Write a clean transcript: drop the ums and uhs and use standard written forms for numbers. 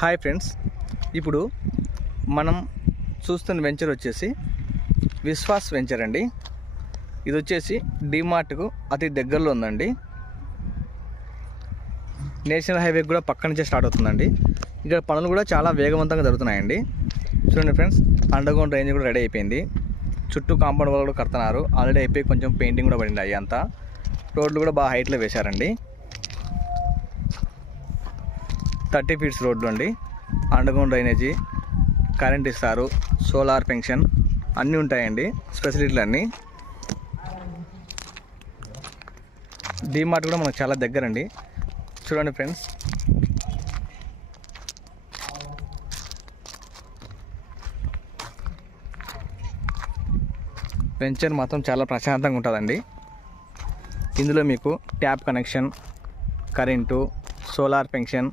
Hi friends, ఇప్పుడు మనం చూస్తున్న వెంచర్ వచ్చేసి విశ్వాస్ వెంచర్ అండి. ఇది వచ్చేసి డిమార్ట్కు అతి దగ్గరలో ఉందండి. నేషనల్ హైవే కూడా పక్క నుంచే స్టార్ట్ అవుతుందండి. ఇక్కడ పనులు కూడా చాలా వేగవంతంగా జరుగుతున్నాయండి. చూడండి ఫ్రెండ్స్, అండర్గ్రౌండ్ రేంజ్ కూడా రెడీ అయిపోయింది. చుట్టూ కాంపౌండ్ వాళ్ళు కూడా కడుతున్నారు. ఆల్రెడీ అయిపోయి కొంచెం పెయింటింగ్ కూడా పడింది. అవి అంతా రోడ్లు కూడా బాగా హైట్లో వేశారండి. 30 ఫీట్స్ రోడ్లు అండి. అండర్గ్రౌండ్ డ్రైనేజీ, కరెంట్ ఇస్తారు, సోలార్ పెన్షన్ అన్నీ ఉంటాయండి. ఫెసిలిటీలు అన్నీ. డీమార్ట్ కూడా మనకు చాలా దగ్గర అండి. చూడండి ఫ్రెండ్స్, వెంచర్ మాత్రం చాలా ప్రశాంతంగా ఉంటుందండి. ఇందులో మీకు tap connection, current, solar pension